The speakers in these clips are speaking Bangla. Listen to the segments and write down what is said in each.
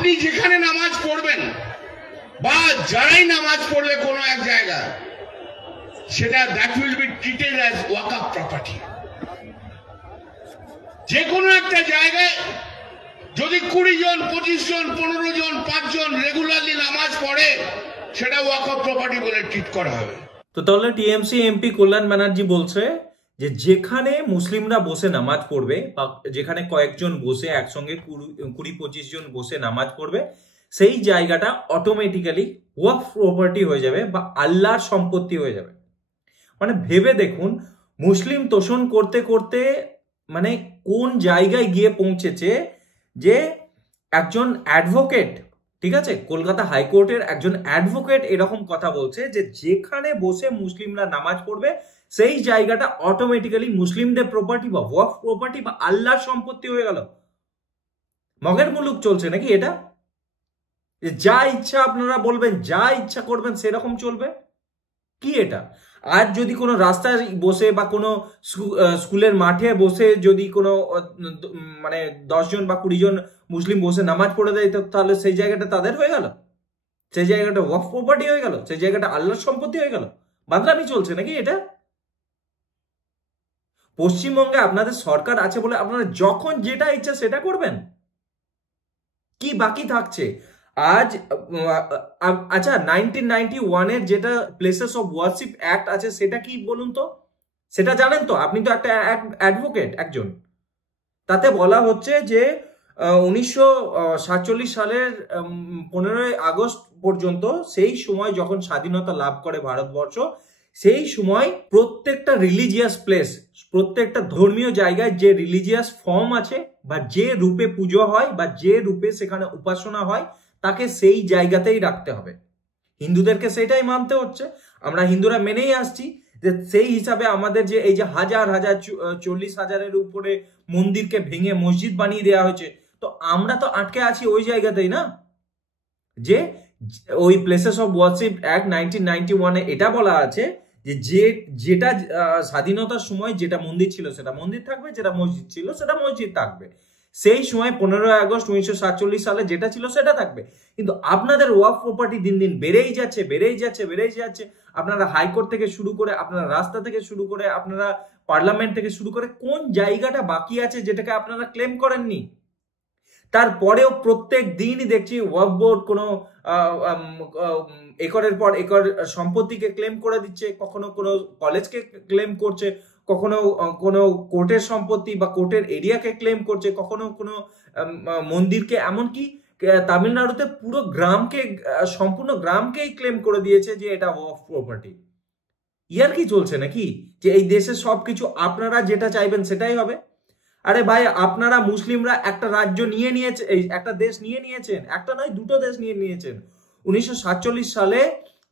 আপনি যেখানে নামাজ পড়বেন বা যারাই নামাজ পড়বে কোনো এক জায়গায়, সেটা that will be treated as Waqf property. যে কোনো একটা জায়গায় যদি 20 জন, 25 জন, 15 জন, 5 জন রেগুলারলি নামাজ পড়ে, সেটা ওয়াকফ প্রপার্টি বলে ট্রিট করা হবে। তো তাহলে টিএমসি এমপি কল্যাণ ব্যানার্জি বলছে যে যেখানে মুসলিমরা বসে নামাজ পড়বে বা যেখানে কয়েকজন বসে একসঙ্গে 20-25 জন বসে নামাজ পড়বে, সেই জায়গাটা অটোমেটিক্যালি ওয়াকফ প্রপার্টি হয়ে যাবে বা আল্লাহর সম্পত্তি হয়ে যাবে। মানে ভেবে দেখুন, মুসলিম তোষণ করতে করতে মানে কোন জায়গায় গিয়ে পৌঁছেছে যে একজন অ্যাডভোকেট, ঠিক আছে, কলকাতা হাইকোর্টের একজন অ্যাডভোকেট এরকম কথা বলছে যে যেখানে বসে মুসলিমরা নামাজ পড়বে সেই জায়গাটা অটোমেটিক্যালি মুসলিমদের প্রপার্টি বা ওয়াকফ প্রপার্টি বা আল্লাহর সম্পত্তি হয়ে গেল। মগের মুলুক চলছে নাকি এটা? যা ইচ্ছা আপনারা বলবেন, যা ইচ্ছা করবেন সেরকম চলবে কি এটা? আর যদি কোনো রাস্তায় বসে বা কোনো স্কুলের মাঠে বসে যদি কোনো মানে 10 জন বা 20 জন মুসলিম বসে নামাজ পড়ে দেয়, তাহলে সেই জায়গাটা তাদের হয়ে গেল, সেই জায়গাটা ওয়াকফ প্রপার্টি হয়ে গেল, সেই জায়গাটা আল্লাহর সম্পত্তি হয়ে গেল। বাদরামি চলছে নাকি এটা? পশ্চিমবঙ্গে আপনাদের সরকার আছে বলে আপনারা যখন যেটা ইচ্ছা সেটা করবেন, কি বাকি থাকছে? আজ আচ্ছা, 1991-এর যেটা প্লেসেস অফ ওয়ার্শিপ অ্যাক্ট আছে সেটা কি বলুন তো? সেটা জানেন তো? আপনি তো একটা অ্যাডভোকেট একজন। তাতে বলা হচ্ছে যে 1947 সালের 15ই আগস্ট পর্যন্ত, সেই সময় যখন স্বাধীনতা লাভ করে ভারতবর্ষ, সেই সময় প্রত্যেকটা রিলিজিয়াস প্লেস, প্রত্যেকটা ধর্মীয় জায়গায় যে রিলিজিয়াস ফর্ম আছে বা যে রূপে পুজো হয় বা যে রূপে সেখানে উপাসনা হয়, তাকে সেই জায়গাতেই রাখতে হবে। হিন্দুদেরকে সেটাই মানতে হচ্ছে, আমরা হিন্দুরা মেনেই আসছি যে সেই হিসাবে আমাদের যে এই যে হাজার হাজার 40,000-এর উপরে মন্দিরকে ভেঙে মসজিদ বানিয়ে দেওয়া হয়েছে, তো আমরা তো আটকে আছি ওই জায়গাতেই না। যে ওই প্লেসেস অফ ওয়ার্শিপ অ্যাক্ট 1991-এ এটা বলা আছে যে যেটা স্বাধীনতার সময় যেটা মন্দির ছিল সেটা মন্দির থাকবে, যেটা মসজিদ ছিল সেটা মসজিদ থাকবে। সেই সময় 15ই আগস্ট 1947 সালে যেটা ছিল সেটা থাকবে। কিন্তু আপনাদের ওয়াকফ প্রপার্টি দিন দিন বেড়েই যাচ্ছে, বেড়েই যাচ্ছে, বেড়েই যাচ্ছে। আপনারা হাইকোর্ট থেকে শুরু করে, আপনারা রাস্তা থেকে শুরু করে, আপনারা পার্লামেন্ট থেকে শুরু করে, কোন জায়গাটা বাকি আছে যেটাকে আপনারা ক্লেম করেননি? তারপরেও প্রত্যেক দিনই দেখছি ওয়াকফ বোর্ড কোনো একরের পর একর সম্পত্তিকে ক্লেম করে দিচ্ছে, কখনো কোনো কলেজকে ক্লেম করছে, কখনো কোনো কোর্টের সম্পত্তি বা কোর্টের এরিয়াকে ক্লেম করছে, কখনো কোনো মন্দিরকে, এমনকি তামিলনাড়ুতে পুরো গ্রামকে, সম্পূর্ণ গ্রামকেই ক্লেম করে দিয়েছে যে এটা ওয়াকফ প্রপার্টি। ইয়ার কি চলছে নাকি যে এই দেশে সবকিছু আপনারা যেটা চাইবেন সেটাই হবে? আরে ভাই, আপনারা মুসলিমরা একটা রাজ্য নিয়ে নিয়েছে, একটা দেশ নিয়ে নিয়েছেন, একটা নয় দুটো দেশ নিয়ে নিয়েছেন। 1947 সালে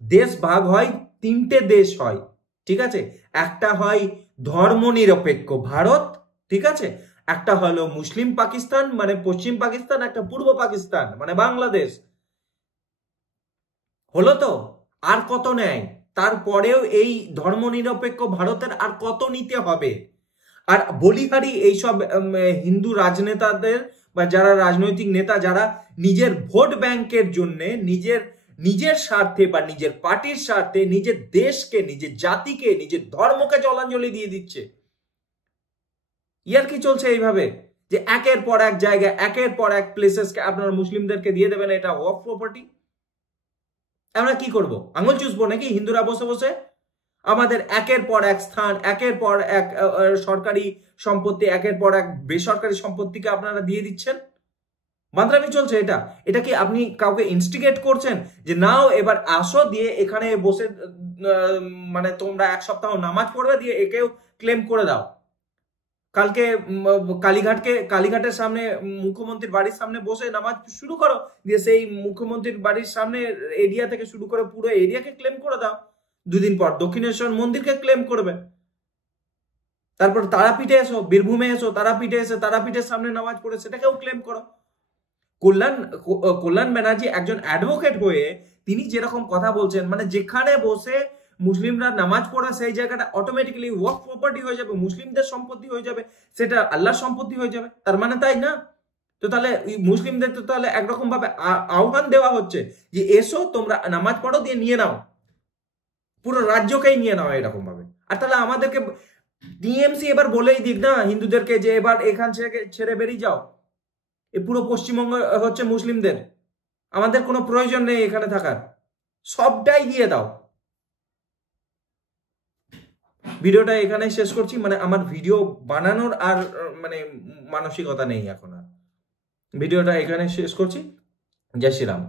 দেশ ভাগ হয়, 3টে দেশ হয়, ঠিক আছে? একটা হয় ধর্মনিরপেক্ষ ভারত, ঠিক আছে, একটা হলো মুসলিম পাকিস্তান মানে পশ্চিম পাকিস্তান, একটা পূর্ব পাকিস্তান মানে বাংলাদেশ। হলো তো? আর কত নেয়? তারপরেও এই ধর্মনিরপেক্ষ ভারতের আর কত নিতে হবে? আর বলিহারি এইসব হিন্দু রাজনেতাদের বা যারা রাজনৈতিক নেতা, যারা নিজের ভোট ব্যাংকের জন্য, নিজের স্বার্থে বা নিজের পার্টির স্বার্থে নিজের দেশকে, নিজের জাতিকে, নিজের ধর্মকে জলাঞ্জলি দিয়ে দিচ্ছে। ইয়ার কি চলছে এইভাবে যে একের পর এক জায়গা, একের পর এক প্লেসেসকে আপনারা মুসলিমদেরকে দিয়ে দেবেন এটা ওয়াকফ প্রপার্টি? আমরা কি করব? আঙুল চুষবো নাকি হিন্দুরা বসে বসে? আমাদের একের পর এক স্থান, একের পর এক সরকারি সম্পত্তি, একের পর এক বেসরকারি সম্পত্তিকে আপনারা দিয়ে দিচ্ছেন। মাদ্রামি চলছে এটা। এটা কি আপনি কাউকে ইনস্টিগেট করছেন যে নাও এবার আসো, দিয়ে এখানে বসে মানে তোমরা 1 সপ্তাহ নামাজ পড়বে, দিয়ে একেও ক্লেম করে দাও? কালকে কালীঘাটের সামনে মুখ্যমন্ত্রীর বাড়ির সামনে বসে নামাজ শুরু করো, দিয়ে সেই মুখ্যমন্ত্রীর বাড়ির সামনে এরিয়া থেকে শুরু করে পুরো এরিয়াকে ক্লেম করে দাও। 2 দিন পর দক্ষিণেশ্বর মন্দিরকে ক্লেম করবে। তারপর তারাপীঠে এসো, বীরভূমে এসো, তারাপীঠে এসে তারাপীঠের সামনে নামাজ পড়ে সেটাকেও ক্লেম করো। কল্যাণ ব্যানার্জি একজন অ্যাডভোকেট হয়ে তিনি যেরকম কথা বলছেন, মানে যেখানে বসে মুসলিমরা নামাজ পড়ে সেই জায়গাটা অটোমেটিক্যালি ওয়াকফ প্রপার্টি হয়ে যাবে, মুসলিমদের সম্পত্তি হয়ে যাবে, সেটা আল্লাহর সম্পত্তি হয়ে যাবে, তার মানে তাই না? তো তাহলে মুসলিমদের তো তাহলে একরকম ভাবে আহ্বান দেওয়া হচ্ছে যে এসো তোমরা নামাজ পড়ো, দিয়ে নিয়ে নাও, পুরো রাজ্যকেই নিয়ে নাও এরকম ভাবে। আর তাহলে আমাদেরকে টিএমসি এবার বলেই দিক না হিন্দুদেরকে যে এবার এখান থেকে ছেড়ে বেরিয়ে যাও, এই পুরো পশ্চিমবঙ্গ হচ্ছে মুসলিমদের, আমাদের কোনো প্রয়োজন নেই এখানে থাকার, সবটাই দিয়ে দাও। ভিডিওটা এখানে শেষ করছি, মানে আমার ভিডিও বানানোর আর মানে মানসিকতা নেই এখন আর। ভিডিওটা এখানে শেষ করছি। জয় শ্রীরাম।